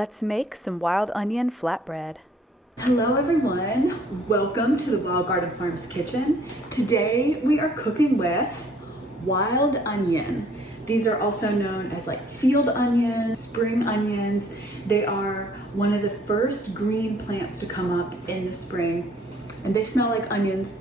Let's make some wild onion flatbread. Hello everyone, welcome to the Wild Garden Farms kitchen. Today we are cooking with wild onion. These are also known as like field onions, spring onions. They are one of the first green plants to come up in the spring, and they smell like onions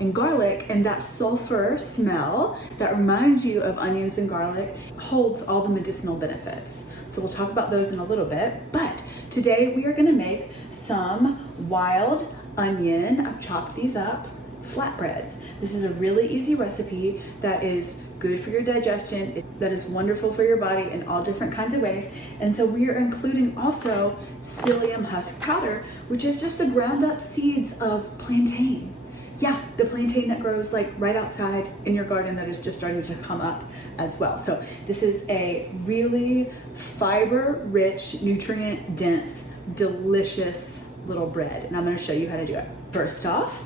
and garlic, and that sulfur smell that reminds you of onions and garlic holds all the medicinal benefits. So we'll talk about those in a little bit, but today we are going to make some wild onion, I've chopped these up, flatbreads. This is a really easy recipe that is good for your digestion, that is wonderful for your body in all different kinds of ways. And so we are including also psyllium husk powder, which is just the ground up seeds of plantain. Yeah, the plantain that grows like right outside in your garden that is just starting to come up as well. So this is a really fiber-rich, nutrient-dense, delicious little bread. And I'm gonna show you how to do it. First off,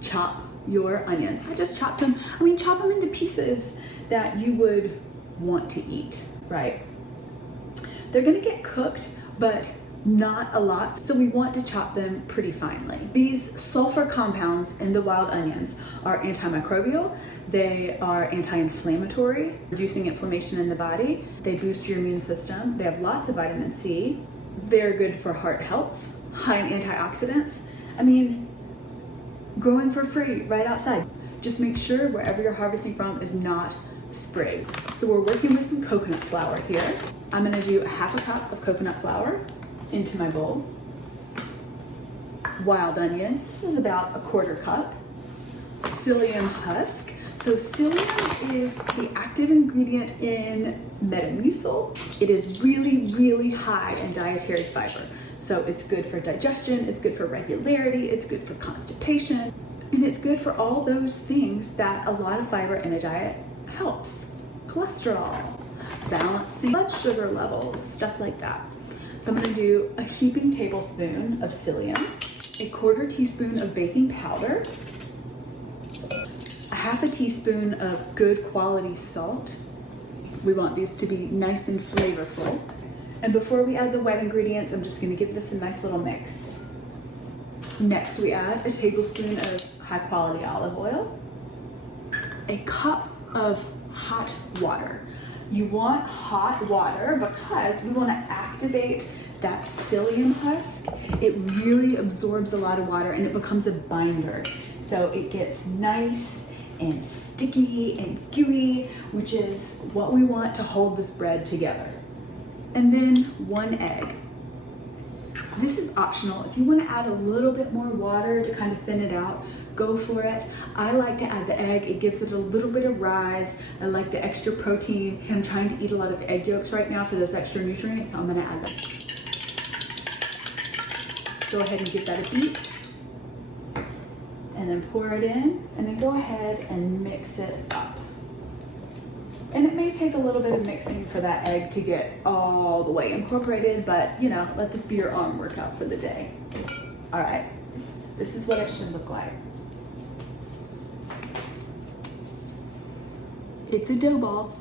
chop your onions. I just chopped them. Chop them into pieces that you would want to eat, right? They're gonna get cooked, but not a lot, so we want to chop them pretty finely. These sulfur compounds in the wild onions are antimicrobial, they are anti-inflammatory, reducing inflammation in the body, they boost your immune system, they have lots of vitamin C, they're good for heart health, high in antioxidants. Growing for free right outside. Just make sure wherever you're harvesting from is not sprayed. So we're working with some coconut flour here. I'm gonna do a half a cup of coconut flour into my bowl. Wild onions, this is about a quarter cup. Psyllium husk. So psyllium is the active ingredient in Metamucil. It is really, really high in dietary fiber. So it's good for digestion, it's good for regularity, it's good for constipation, and it's good for all those things that a lot of fiber in a diet helps. Cholesterol, balancing blood sugar levels, stuff like that. So I'm gonna do a heaping tablespoon of psyllium, a quarter teaspoon of baking powder, a half a teaspoon of good quality salt. We want these to be nice and flavorful. And before we add the wet ingredients, I'm just gonna give this a nice little mix. Next, we add a tablespoon of high quality olive oil, a cup of hot water. You want hot water because we want to activate that psyllium husk. It really absorbs a lot of water and it becomes a binder. So it gets nice and sticky and gooey, which is what we want to hold this bread together. And then 1 egg. This is optional. If you want to add a little bit more water to kind of thin it out, go for it. I like to add the egg. It gives it a little bit of rise. I like the extra protein. I'm trying to eat a lot of egg yolks right now for those extra nutrients, so I'm going to add them. Go ahead and give that a beat. And then pour it in, and then go ahead and mix it up. And it may take a little bit of mixing for that egg to get all the way incorporated, but let this be your arm workout for the day. All right, this is what it should look like. It's a dough ball.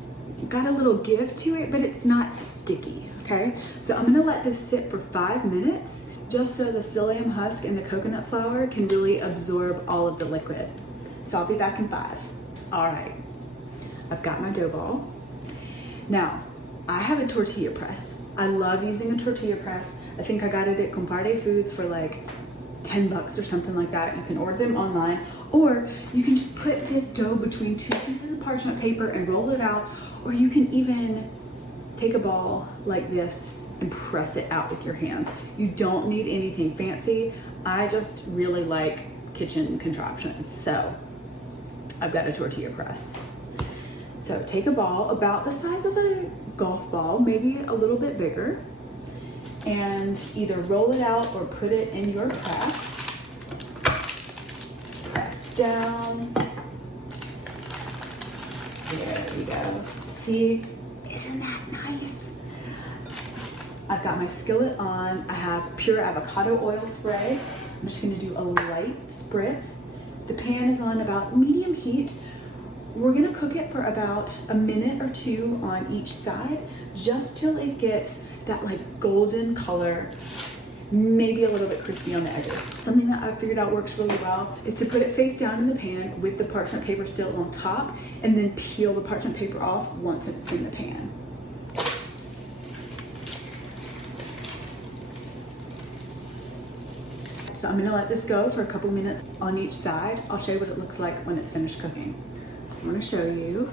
Got a little give to it, but it's not sticky, okay? So I'm gonna let this sit for 5 minutes, just so the psyllium husk and the coconut flour can really absorb all of the liquid. So I'll be back in 5. All right. I've got my dough ball. Now, I have a tortilla press. I love using a tortilla press. I think I got it at Comparte Foods for like $10 or something like that. You can order them online, or you can just put this dough between 2 pieces of parchment paper and roll it out, or you can even take a ball like this and press it out with your hands. You don't need anything fancy. I just really like kitchen contraptions. So I've got a tortilla press. So take a ball about the size of a golf ball, maybe a little bit bigger, and either roll it out or put it in your press. Press down. There we go. See, isn't that nice? I've got my skillet on. I have pure avocado oil spray. I'm just gonna do a light spritz. The pan is on about medium heat. We're gonna cook it for about a minute or 2 on each side, just till it gets that like golden color, maybe a little bit crispy on the edges. Something that I figured out works really well is to put it face down in the pan with the parchment paper still on top, and then peel the parchment paper off once it's in the pan. So I'm gonna let this go for a couple minutes on each side. I'll show you what it looks like when it's finished cooking. I wanna show you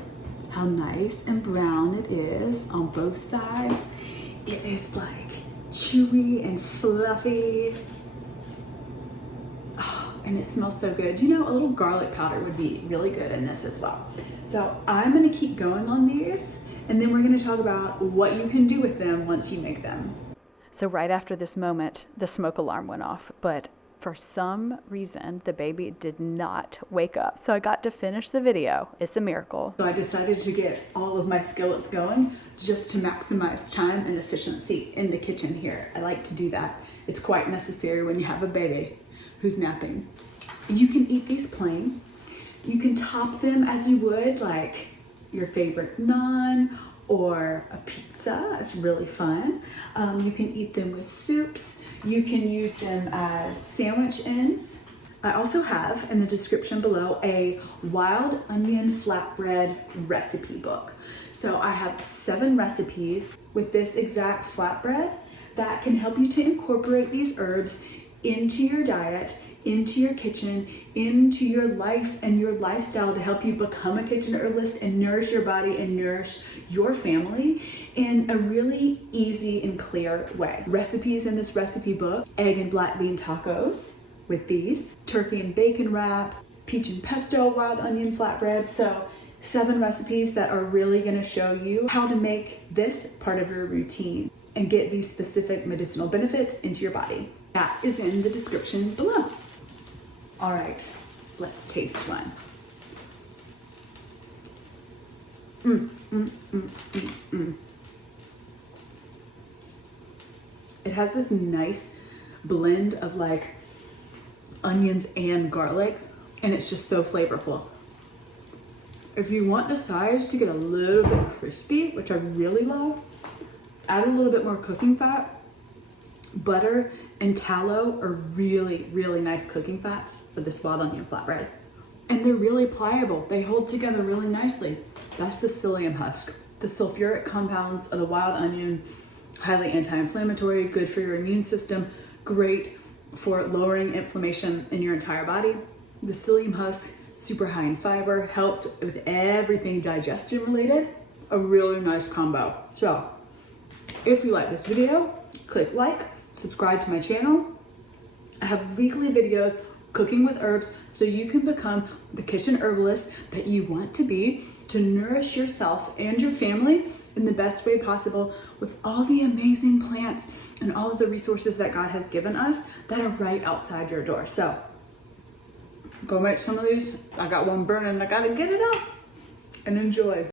how nice and brown it is on both sides. It is like chewy and fluffy. Oh, and it smells so good. You know, a little garlic powder would be really good in this as well. So I'm gonna keep going on these, and then we're gonna talk about what you can do with them once you make them. So right after this moment, the smoke alarm went off, but for some reason, the baby did not wake up. So I got to finish the video. It's a miracle. So I decided to get all of my skillets going just to maximize time and efficiency in the kitchen here. I like to do that. It's quite necessary when you have a baby who's napping. You can eat these plain. You can top them as you would like your favorite naan or a pizza. It's really fun. You can eat them with soups. You can use them as sandwich ends. I also have in the description below a Wild Onion Flatbread recipe book. So I have 7 recipes with this exact flatbread that can help you to incorporate these herbs into your diet, into your kitchen, into your life and your lifestyle to help you become a kitchen herbalist and nourish your body and nourish your family in a really easy and clear way. Recipes in this recipe book: egg and black bean tacos with these, turkey and bacon wrap, peach and pesto wild onion flatbread. So 7 recipes that are really gonna show you how to make this part of your routine and get these specific medicinal benefits into your body. That is in the description below. All right, let's taste one. It has this nice blend of like onions and garlic, and it's just so flavorful. If you want the sides to get a little bit crispy, which I really love, add a little bit more cooking fat. Butter and tallow are really, really nice cooking fats for this wild onion flatbread. And they're really pliable. They hold together really nicely. That's the psyllium husk. The sulfuric compounds of the wild onion, highly anti-inflammatory, good for your immune system, great for lowering inflammation in your entire body. The psyllium husk, super high in fiber, helps with everything digestion related. A really nice combo. So if you like this video, click like, subscribe to my channel. I have weekly videos cooking with herbs so you can become the kitchen herbalist that you want to be, to nourish yourself and your family in the best way possible with all the amazing plants and all of the resources that God has given us that are right outside your door. So go make some of these. I got one burning. I gotta get it out and enjoy.